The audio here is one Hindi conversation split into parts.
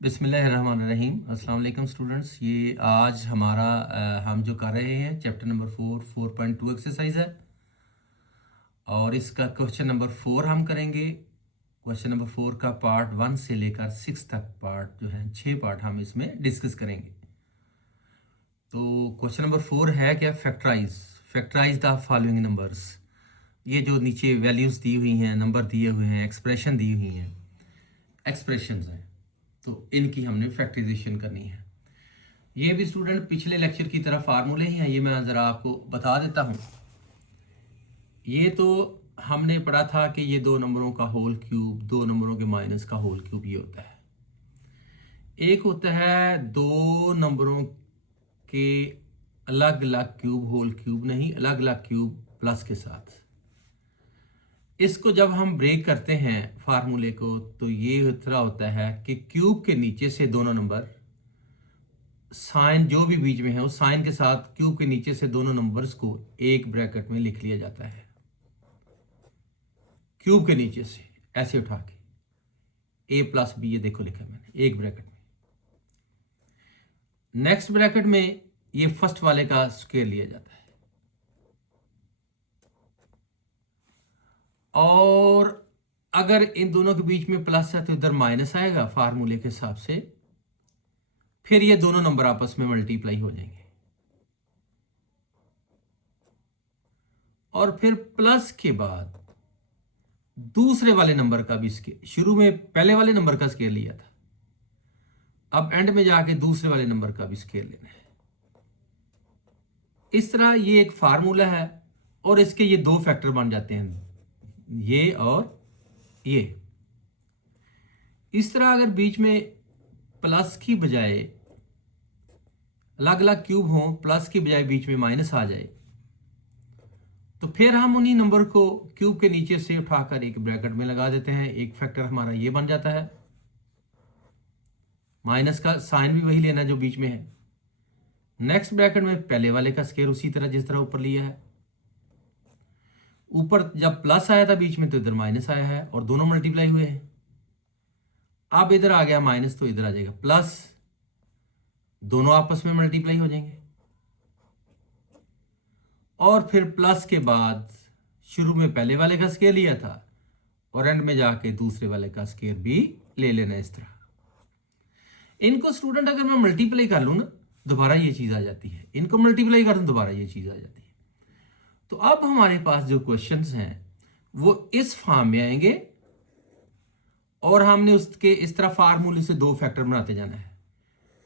बिस्मिल्लाहिर्रहमानिर्रहीम। अस्सलाम वालेकुम स्टूडेंट्स। ये आज हमारा हम जो कर रहे हैं चैप्टर नंबर 4.2 एक्सरसाइज है और इसका क्वेश्चन नंबर 4 हम करेंगे। क्वेश्चन नंबर 4 का पार्ट 1 से लेकर 6 तक पार्ट जो है 6 पार्ट हम इसमें डिस्कस करेंगे। तो क्वेश्चन नंबर 4 है क्या, फैक्टराइज द फॉलोइंग नंबर्स। ये जो नीचे वैल्यूज़ दी हुई हैं, नंबर दिए हुए हैं, एक्सप्रेशन दी हुई हैं, एक्सप्रेशंस हैं, तो इनकी हमने फैक्टराइजेशन करनी है। ये भी स्टूडेंट पिछले लेक्चर की तरह फार्मूले ही हैं, ये मैं ज़रा आपको बता देता हूँ। ये तो हमने पढ़ा था कि ये दो नंबरों का होल क्यूब, दो नंबरों के माइनस का होल क्यूब ये होता है। एक होता है दो नंबरों के अलग अलग क्यूब, होल क्यूब नहीं, अलग अलग क्यूब प्लस के साथ। इसको जब हम ब्रेक करते हैं फार्मूले को, तो ये तरह होता है कि क्यूब के नीचे से दोनों नंबर, साइन जो भी बीच में है उस साइन के साथ क्यूब के नीचे से दोनों नंबर्स को एक ब्रैकेट में लिख लिया जाता है। क्यूब के नीचे से ऐसे उठा के a प्लस बी, ये देखो लिखा मैंने एक ब्रैकेट में। नेक्स्ट ब्रैकेट में ये फर्स्ट वाले का स्क्वायर लिया जाता है और अगर इन दोनों के बीच में प्लस है तो इधर माइनस आएगा फार्मूले के हिसाब से। फिर ये दोनों नंबर आपस में मल्टीप्लाई हो जाएंगे और फिर प्लस के बाद दूसरे वाले नंबर का भी स्केयर, शुरू में पहले वाले नंबर का स्केयर लिया था, अब एंड में जाके दूसरे वाले नंबर का भी स्केयर लेना है। इस तरह ये एक फार्मूला है और इसके ये दो फैक्टर बन जाते हैं, ये और ये। इस तरह अगर बीच में प्लस की बजाय अलग अलग क्यूब हों, प्लस की बजाय बीच में माइनस आ जाए, तो फिर हम उन्हीं नंबर को क्यूब के नीचे से उठाकर एक ब्रैकेट में लगा देते हैं। एक फैक्टर हमारा ये बन जाता है, माइनस का साइन भी वही लेना जो बीच में है। नेक्स्ट ब्रैकेट में पहले वाले का स्क्वायर उसी तरह जिस तरह ऊपर लिया है। ऊपर जब प्लस आया था बीच में तो इधर माइनस आया है और दोनों मल्टीप्लाई हुए हैं। अब इधर आ गया माइनस तो इधर आ जाएगा प्लस, दोनों आपस में मल्टीप्लाई हो जाएंगे और फिर प्लस के बाद शुरू में पहले वाले का स्क्वायर लिया था और एंड में जाके दूसरे वाले का स्क्वायर भी ले लेना। इस तरह इनको स्टूडेंट अगर मैं मल्टीप्लाई कर लूं ना, दोबारा ये चीज आ जाती है, इनको मल्टीप्लाई कर दूं दोबारा ये चीज आ जाती है। तो अब हमारे पास जो क्वेश्चंस हैं वो इस फॉर्म में आएंगे और हमने उसके इस तरह फार्मूले से दो फैक्टर बनाते जाना है।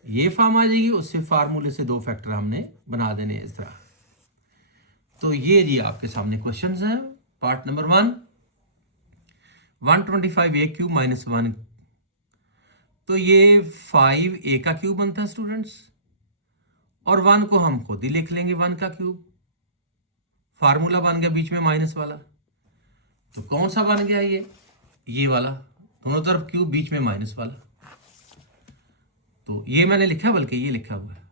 ये फॉर्म आ जाएगी, उससे फार्मूले से दो फैक्टर हमने बना देने इस तरह। तो ये जी आपके सामने क्वेश्चंस हैं। Part number 1, 125a cube minus 1, तो ये 5a का क्यूब बनता है स्टूडेंट्स, और 1 को हम खुद ही लिख लेंगे 1 का क्यूब। फार्मूला बन गया बीच में माइनस वाला, तो कौन सा बन गया ये वाला, दोनों तरफ क्यूब बीच में माइनस वाला। तो ये मैंने लिखा, बल्कि ये लिखा हुआ है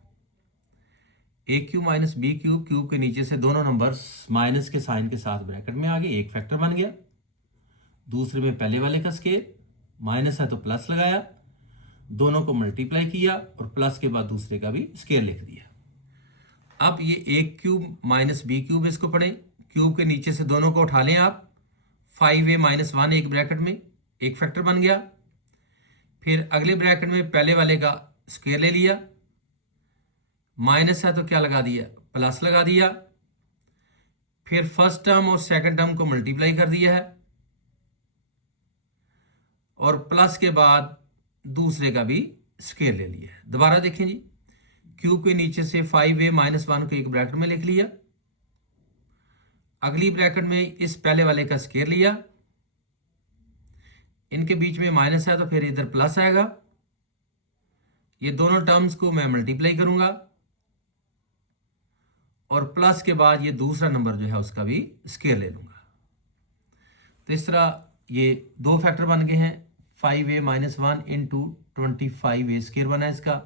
a cube minus b cube, cube के नीचे से दोनों नंबर्स माइनस के साइन के साथ ब्रैकेट में आ गए, एक फैक्टर बन गया। दूसरे में पहले वाले का स्केयर, माइनस है तो प्लस लगाया, दोनों को मल्टीप्लाई किया और प्लस के बाद दूसरे का भी स्केयर लिख दिया। अब ये एक क्यूब माइनस बी क्यूब, इसको पढ़ें, क्यूब के नीचे से दोनों को उठा लें आप, 5a माइनस 1 एक ब्रैकेट में, एक फैक्टर बन गया। फिर अगले ब्रैकेट में पहले वाले का स्क्वायर ले लिया, माइनस है तो क्या लगा दिया, प्लस लगा दिया। फिर फर्स्ट टर्म और सेकंड टर्म को मल्टीप्लाई कर दिया है और प्लस के बाद दूसरे का भी स्क्वायर ले लिया है। दोबारा देखें जी, क्यूब के नीचे से 5a माइनस 1 को एक ब्रैकेट में लिख लिया, अगली ब्रैकेट में इस पहले वाले का स्क्वायर लिया, इनके बीच में माइनस है तो फिर इधर प्लस आएगा। ये दोनों टर्म्स को मैं मल्टीप्लाई करूंगा और प्लस के बाद ये दूसरा नंबर जो है उसका भी स्क्वायर ले लूंगा। तो इस तरह ये दो फैक्टर बन गए हैं, 5a minus 1 into 25a square बना है इसका,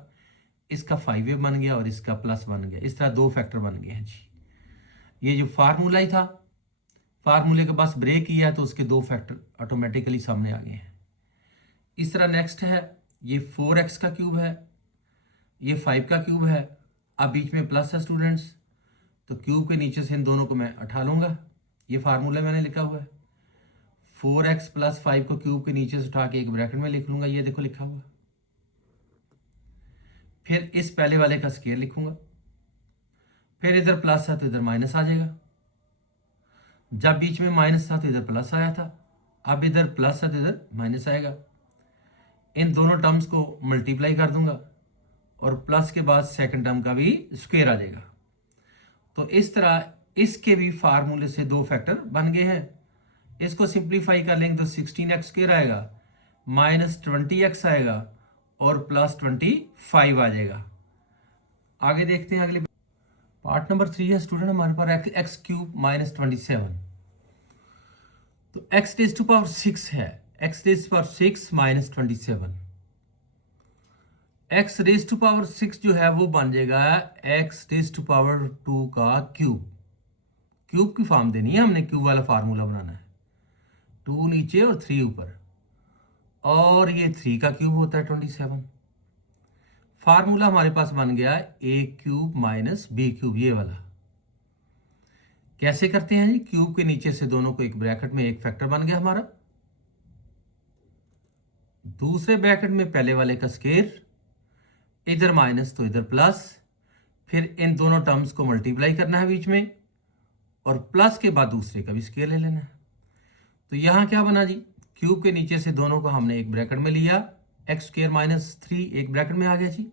इसका 5a बन गया और इसका प्लस बन गया। इस तरह दो फैक्टर बन गए हैं जी। ये जो फार्मूला ही था, फार्मूले के पास ब्रेक किया है तो उसके दो फैक्टर ऑटोमेटिकली सामने आ गए हैं। इस तरह नेक्स्ट है ये 4x का क्यूब है, ये 5 का क्यूब है। अब बीच में प्लस है स्टूडेंट्स, तो क्यूब के नीचे से इन दोनों को मैं उठा लूँगा। ये फार्मूला मैंने लिखा हुआ है, 4x प्लस 5 को क्यूब के नीचे से उठा के एक ब्रैकेट में लिख लूँगा, ये देखो लिखा हुआ। फिर इस पहले वाले का स्क्वायर लिखूँगा, फिर इधर प्लस है तो इधर माइनस आ जाएगा। जब बीच में माइनस था तो इधर प्लस आया था, अब इधर प्लस है तो इधर माइनस आएगा। इन दोनों टर्म्स को मल्टीप्लाई कर दूंगा और प्लस के बाद सेकंड टर्म का भी स्क्वायर आ जाएगा। तो इस तरह इसके भी फार्मूले से दो फैक्टर बन गए हैं। इसको सिंप्लीफाई कर लेंगे तो 16x स्क्वायर आएगा, माइनस 20x आएगा और प्लस 25 आ जाएगा। आगे देखते हैं अगले पार्ट नंबर 3 है स्टूडेंट हमारे पास एक्स क्यूब माइनस 27। तो x रेज़ टू पावर 6 है, x raise to power 6 minus 27। x raise to power 6 जो है वो बन जाएगा x रेज़ टू पावर 2 का क्यूब। क्यूब की फॉर्म देनी है हमने, क्यूब वाला फार्मूला बनाना है। 2 नीचे और 3 ऊपर, और ये 3 का क्यूब होता है 27। फार्मूला हमारे पास बन गया a cube minus b cube, ये वाला। कैसे करते हैं जी? क्यूब के नीचे से दोनों को एक ब्रैकेट में, एक फैक्टर बन गया हमारा, दूसरे ब्रैकेट में पहले वाले का स्क्वायर, इधर माइनस तो इधर प्लस, फिर इन दोनों टर्म्स को मल्टीप्लाई करना है बीच में, और प्लस के बाद दूसरे का भी स्क्वायर ले लेना है। तो यहां क्या बना जी? क्यूब के नीचे से दोनों को हमने एक ब्रैकेट में लिया, एक्स स्क्वायर माइनस 3 एक ब्रैकेट में आ गया जी।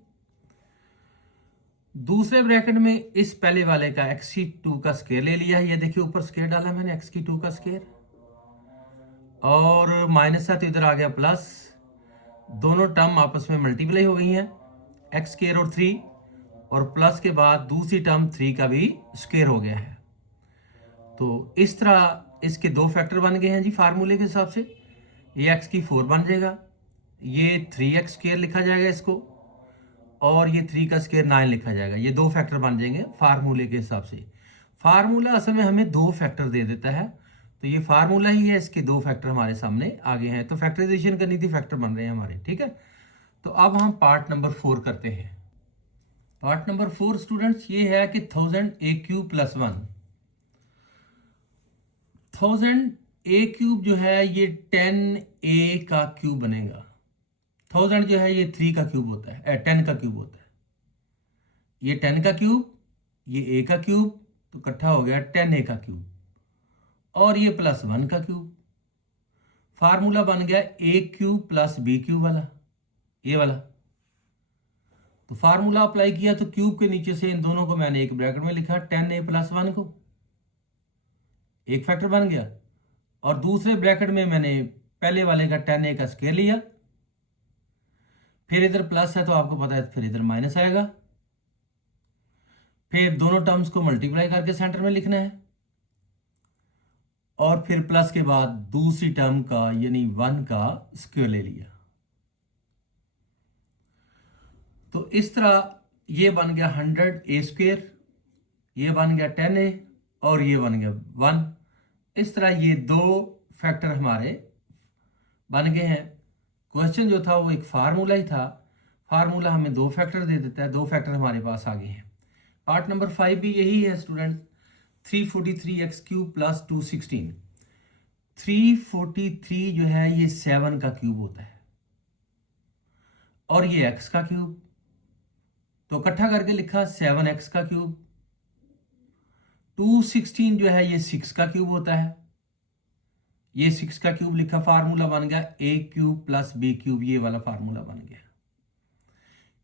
दूसरे ब्रैकेट में इस पहले वाले का एक्स की 2 का स्क्वायर ले लिया है, ये देखिए ऊपर स्क्वायर डाला मैंने एक्स की 2 का स्क्वायर, और माइनस है तो इधर आ गया प्लस। दोनों टर्म आपस में मल्टीप्लाई हो गई हैं, एक्स स्क्वायर और 3, और प्लस के बाद दूसरी टर्म 3 का भी स्क्वायर हो गया है। तो इस तरह इसके दो फैक्टर बन गए हैं जी फार्मूले के हिसाब से। ये एक्स की 4 बन जाएगा, ये 3x स्क्वायर लिखा जाएगा इसको, और ये 3 का स्क्वायर 9 लिखा जाएगा। ये दो फैक्टर बन जाएंगे फार्मूले के हिसाब से। फार्मूला असल में हमें दो फैक्टर दे देता है, तो ये फार्मूला ही है, इसके दो फैक्टर हमारे सामने आगे हैं। तो फैक्टराइजेशन करनी थी, फैक्टर बन रहे हैं हमारे, ठीक है। तो अब हम पार्ट नंबर 4 करते हैं। पार्ट नंबर 4 स्टूडेंट्स ये है कि 1000 a cube plus 1। 1000 a cube जो है ये 10a का क्यूब बनेगा। 1000 जो है ये 3 का क्यूब होता है, 10 का क्यूब होता है। ये 10 का क्यूब, ये a का क्यूब, तो इकट्ठा हो गया 10a का क्यूब, और ये प्लस 1 का क्यूब। फार्मूला बन गया a cube plus b cube वाला, ये वाला। तो फार्मूला अप्लाई किया तो क्यूब के नीचे से इन दोनों को मैंने एक ब्रैकेट में लिखा, 10a प्लस 1 को, एक फैक्टर बन गया, और दूसरे ब्रैकेट में मैंने पहले वाले का 10a का स्क्वायर लिया, फिर इधर प्लस है तो आपको पता है फिर इधर माइनस आएगा, फिर दोनों टर्म्स को मल्टीप्लाई करके सेंटर में लिखना है, और फिर प्लस के बाद दूसरी टर्म का यानी 1 का स्क्वायर ले लिया। तो इस तरह ये बन गया 100a स्क्वायर, ये बन गया 10a, और ये बन गया 1। इस तरह ये दो फैक्टर हमारे बन गए हैं। क्वेश्चन जो था वो एक फार्मूला ही था, फार्मूला हमें दो फैक्टर दे देता है, दो फैक्टर हमारे पास आ गए हैं। पार्ट नंबर 5 भी यही है स्टूडेंट, 343x क्यूब प्लस 216। 343 जो है ये 7 का क्यूब होता है, और ये x का क्यूब, तो इकट्ठा करके लिखा 7x का क्यूब। 216 जो है ये 6 का क्यूब होता है, ये 6 का क्यूब लिखा, फार्मूला बन गया a cube plus b cube, ये वाला फार्मूला बन गया।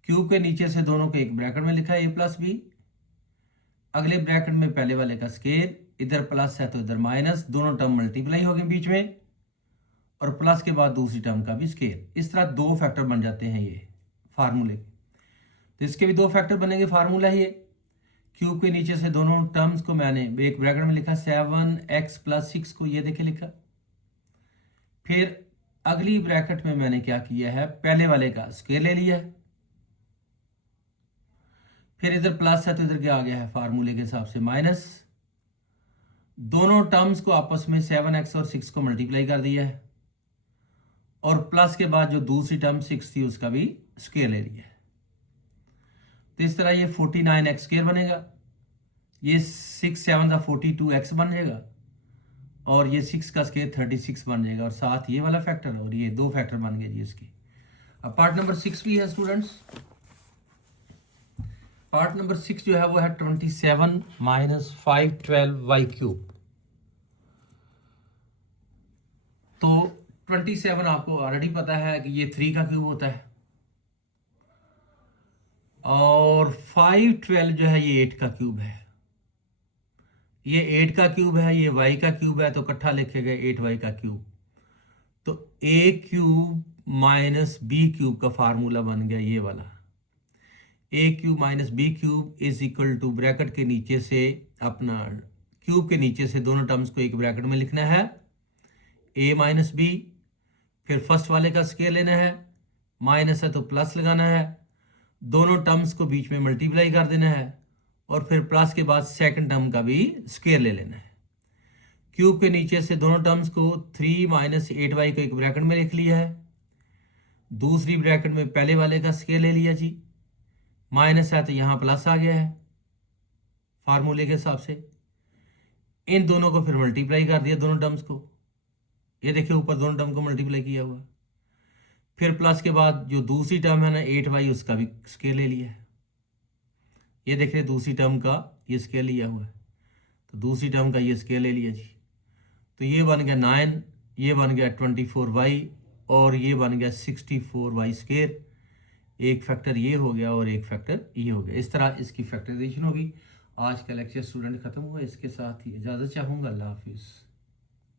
क्यूब के नीचे से दोनों को एक ब्रैकेट में लिखा a प्लस b, अगले ब्रैकेट में पहले वाले का स्क्वायर, इधर प्लस है तो इधर माइनस, दोनों टर्म मल्टीप्लाई हो गए बीच में, और प्लस के बाद दूसरी टर्म का भी स्क्वायर। इस तरह दो फैक्टर बन जाते हैं ये फार्मूले के। तो इसके भी दो फैक्टर बनेंगे, फार्मूला ही है। क्यूब के नीचे से दोनों टर्म्स को मैंने एक ब्रैकेट में लिखा, 7x प्लस 6 को ये देखे लिखा, फिर अगली ब्रैकेट में मैंने क्या किया है, पहले वाले का स्क्वायर ले लिया है, फिर इधर प्लस है तो इधर क्या आ गया है फार्मूले के हिसाब से माइनस। दोनों टर्म्स को आपस में 7x और 6 को मल्टीप्लाई कर दिया है, और प्लस के बाद जो दूसरी टर्म 6 थी उसका भी स्क्वायर ले लिया है। तो इस तरह ये 49x स्क्वायर बनेगा, ये 6 7 का 42x बन जाएगा, और ये 6 का स्क्वायर 36 बन जाएगा, और साथ ये वाला फैक्टर और ये दो फैक्टर बन गए जी इसके। अब पार्ट नंबर 6 भी है स्टूडेंट्स। पार्ट नंबर 6 जो है वो है 27 माइनस 512y क्यूब। तो 27 आपको ऑलरेडी पता है कि ये 3 का क्यूब होता है, और 512 जो है ये 8 का क्यूब है। ये 8 का क्यूब है, ये y का क्यूब है, तो इकट्ठा लिखेगा 8y का क्यूब। तो a cube minus b cube का फार्मूला बन गया ये वाला, a cube minus b cube is equal to bracket के नीचे से अपना क्यूब के नीचे से दोनों टर्म्स को एक ब्रैकेट में लिखना है, a माइनस बी, फिर फर्स्ट वाले का स्क्वायर लेना है, माइनस है तो प्लस लगाना है, दोनों टर्म्स को बीच में मल्टीप्लाई कर देना है, और फिर प्लस के बाद सेकंड टर्म का भी स्क्वायर ले लेना है। क्यूब के नीचे से दोनों टर्म्स को 3 माइनस 8y को एक ब्रैकेट में लिख लिया है, दूसरी ब्रैकेट में पहले वाले का स्क्वायर ले लिया जी, माइनस है तो यहाँ प्लस आ गया है फार्मूले के हिसाब से। इन दोनों को फिर मल्टीप्लाई कर दिया दोनों टर्म्स को, ये देखिए ऊपर दोनों टर्म को मल्टीप्लाई किया हुआ, फिर प्लस के बाद जो दूसरी टर्म है ना 8y उसका भी स्क्वायर ले लिया है, ये देखिए दूसरी टर्म का ये स्क्वायर लिया हुआ है, तो दूसरी टर्म का ये स्क्वायर ले लिया जी। तो ये बन गया 9, ये बन गया 24y, और ये बन गया 64y स्क्वायर। एक फैक्टर ये हो गया और एक फैक्टर ये हो गया। इस तरह इसकी फैक्टराइजेशन होगी। आज का लेक्चर स्टूडेंट खत्म हुआ, इसके साथ ही इजाज़त चाहूँगा। अल्लाह हाफिज़।